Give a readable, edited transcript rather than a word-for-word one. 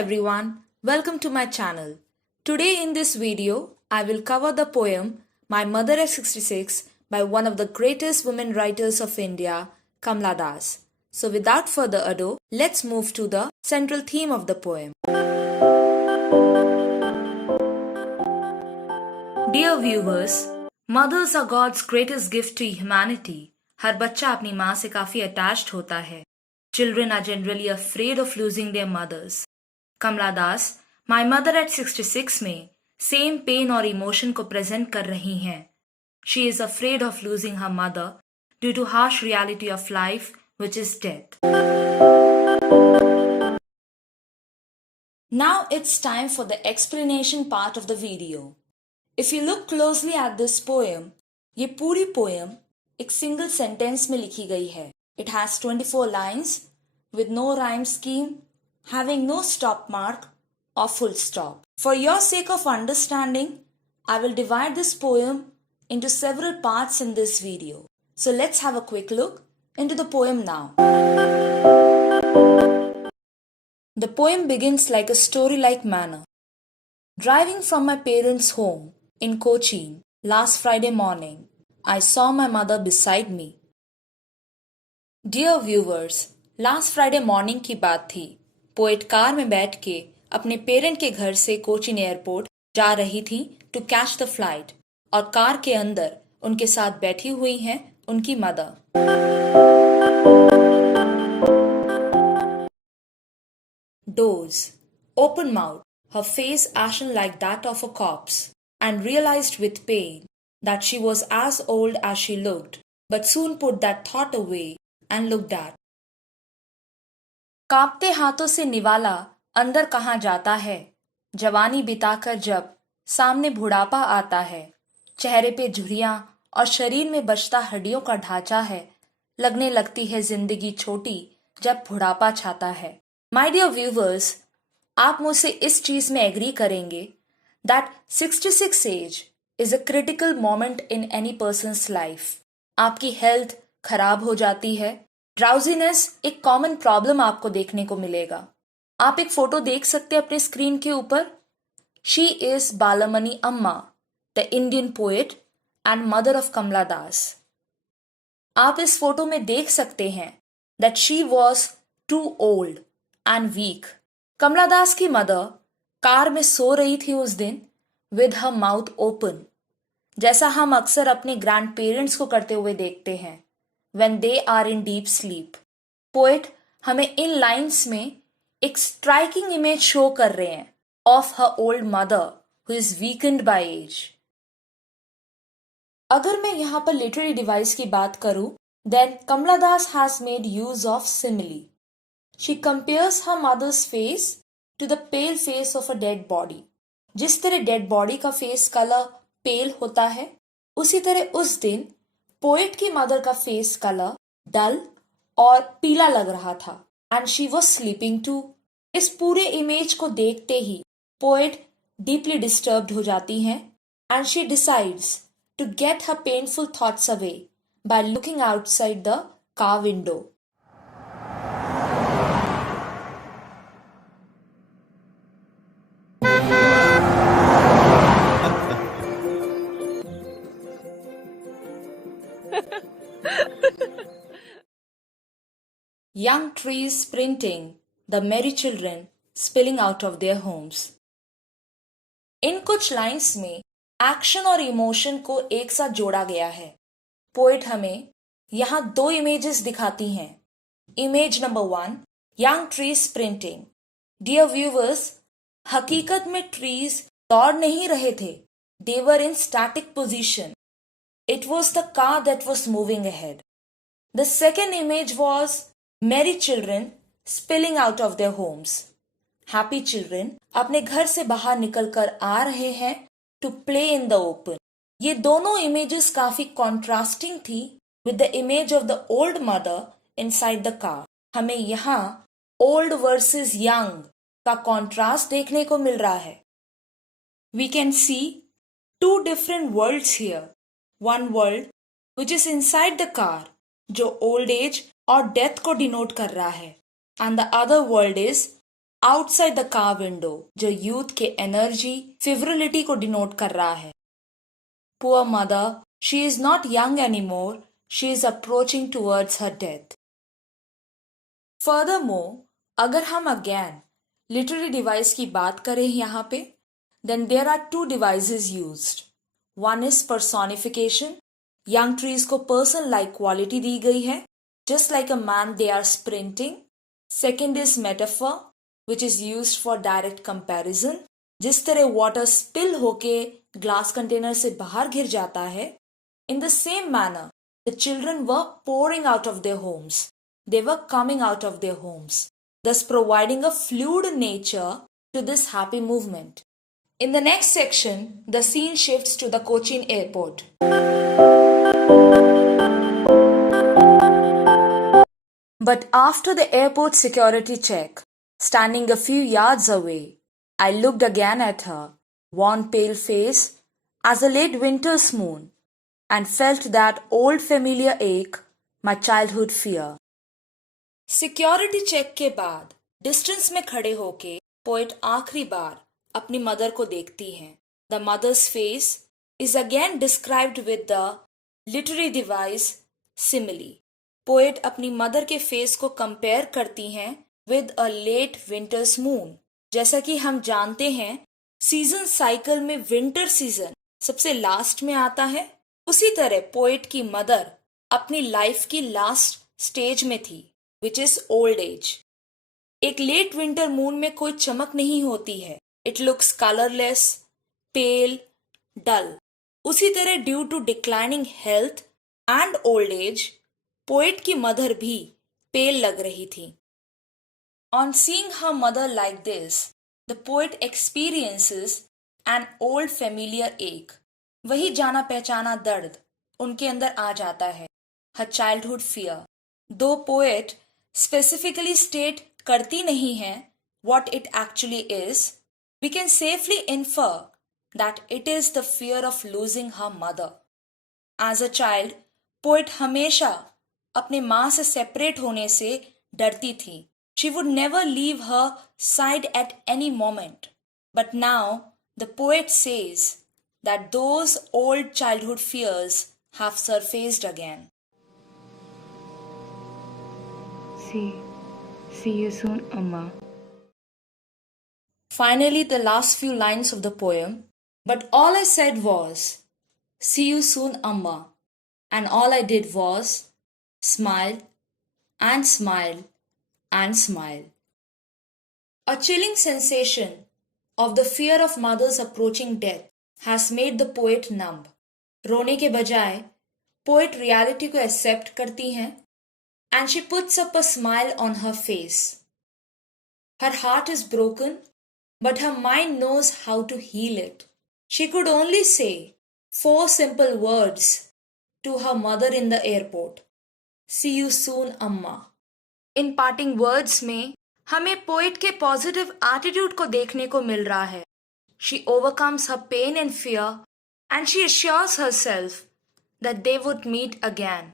everyone, welcome to my channel. Today in this video, I will cover the poem My Mother at 66 by one of the greatest women writers of India, Kamla Das. So without further ado, let's move to the central theme of the poem. Dear viewers, mothers are God's greatest gift to humanity. हर बच्चा अपनी माँ से काफी अटैच्ड होता है. Children are generally afraid of losing their mothers. Kamala Das my mother at 66 में same pain और emotion को प्रेजेंट कर रही हैं. She is afraid of losing her mother due to harsh reality of life which is death. Now it's time for the explanation part of the video. If you look closely at this poem, ये पूरी पोएम एक single sentence में लिखी गई है. It has 24 lines with no rhyme scheme, having no stop mark or full stop. For your sake of understanding, I will divide this poem into several parts in this video. So let's have a quick look into the poem now. The poem begins like a story-like manner. Driving from my parents' home in Cochin last Friday morning, I saw my mother beside me. Dear viewers, last Friday morning की बात थी. Poet car में बैठ के अपने पेरेंट के घर से कोचीन एयरपोर्ट जा रही थी टू कैच द फ्लाइट, और कार के अंदर उनके साथ बैठी हुई हैं उनकी mother. Dose open mouth, her face ashen like that of a corpse, and realized with pain that she was as old as she looked, but soon put that thought away and looked at. कांपते हाथों से निवाला अंदर कहाँ जाता है, जवानी बिताकर जब सामने बुढ़ापा आता है. चेहरे पे झुर्रियां और शरीर में बचता हड्डियों का ढांचा है. लगने लगती है जिंदगी छोटी जब बुढ़ापा छाता है. माय डियर व्यूवर्स, आप मुझसे इस चीज में एग्री करेंगे that 66 age is a critical moment in any person's life. आपकी हेल्थ खराब हो जाती है. ड्राउजीनेस एक कॉमन प्रॉब्लम आपको देखने को मिलेगा. आप एक फोटो देख सकते हैं अपने स्क्रीन के ऊपर. She is Balamani Amma, the Indian poet and mother of Kamala Das. आप इस फोटो में देख सकते हैं that she was too old and weak. Kamala Das की मदर कार में सो रही थी उस दिन विद हर माउथ ओपन, जैसा हम अक्सर अपने ग्रैंड पेरेंट्स को करते हुए देखते हैं when they are in deep sleep. Poet हमें इन लाइन्स में एक स्ट्राइकिंग इमेज शो कर रहे हैं of her old mother who is weakened by age. अगर मैं यहाँ पर लिटरेरी डिवाइस की बात करूं, then Kamla Das has made use of simile. She compares her mother's face to the pale face of a dead body. जिस तरह dead body का फेस कलर पेल होता है, उसी तरह उस दिन पोएट की मदर का फेस कलर डल और पीला लग रहा था. And she was sleeping too. इस पूरे इमेज को देखते ही पोएट डीपली डिस्टर्ब्ड हो जाती हैं and she decides to get her painful thoughts away by looking outside the car window. Young trees sprinting, the merry children spilling out of their homes. इन कुछ लाइन्स में एक्शन और इमोशन को एक साथ जोड़ा गया है. पोएट हमें यहाँ दो इमेजेस दिखाती हैं. Image number 1, young trees sprinting. Dear viewers, हकीकत में ट्रीज दौड़ नहीं रहे थे. They were in static position. It was the car that was moving ahead. The second image was merry children spilling out of their homes. Happy children अपने घर से बाहर निकलकर आ रहे हैं to play in the open. ये दोनों images काफी contrasting थी with the image of the old mother inside the car. हमें यहाँ old versus young का contrast देखने को मिल रहा है. We can see two different worlds here. One world which is inside the car, जो old age और डेथ को डिनोट कर रहा है, and the other world is outside the car window, जो यूथ के एनर्जी फेवरिलिटी को डिनोट कर रहा है। Poor mother, she is not young anymore, she is approaching towards her death. Furthermore, अगर हम अगेन लिटरेरी डिवाइस की बात करें यहाँ पे, then there are two devices used. One is personification. Young trees को person-like quality दी गई है, just like a man they are sprinting. Second is metaphor, which is used for direct comparison. जिस तरह water spill होके glass container से बाहर गिर जाता है, in the same manner, the children were pouring out of their homes. They were coming out of their homes, thus providing a fluid nature to this happy movement. In the next section, the scene shifts to the Cochin airport. But after the airport security check, standing a few yards away, I looked again at her, worn pale face as a late winter's moon, and felt that old familiar ache, my childhood fear. Security check के बाद distance में खड़े होके पोएट आखिरी बार अपनी मदर को देखती हैं। The mother's face is again described with the literary device simile. Poet अपनी मदर के फेस को कंपेयर करती हैं with a late winter's moon. जैसा कि हम जानते हैं, सीजन साइकिल में विंटर सीजन सबसे लास्ट में आता है, उसी तरह पोएट की मदर अपनी लाइफ की लास्ट स्टेज में थी, विच इज ओल्ड एज। एक लेट विंटर मून में कोई चमक नहीं होती है। It looks colorless, pale, dull. उसी तरह due to declining health and old age, poet की मदर भी पेल लग रही थी। On seeing her mother like this, the poet experiences an old familiar ache. वही जाना पहचाना दर्द उनके अंदर आ जाता है, her childhood fear. दो पोएट स्पेसिफिकली स्टेट करती नहीं है what it actually is, we can safely infer that it is the fear of losing her mother. As a child, poet हमेशा अपने माँ से सेपरेट होने से डरती थी. She would never leave her side at any moment. But now, the poet says that those old childhood fears have surfaced again. See you soon, Amma. Finally, the last few lines of the poem. But all I said was, see you soon, Amma. And all I did was smile and smile and smile. A chilling sensation of the fear of mother's approaching death has made the poet numb. रोने के बजाय poet reality को accept करती हैं, and she puts up a smile on her face. Her heart is broken, but her mind knows how to heal it. She could only say 4 simple words to her mother in the airport. See you soon, Amma. In parting words में हमें पोएट के positive attitude को देखने को मिल रहा है. She overcomes her pain and fear, and she assures herself that they would meet again.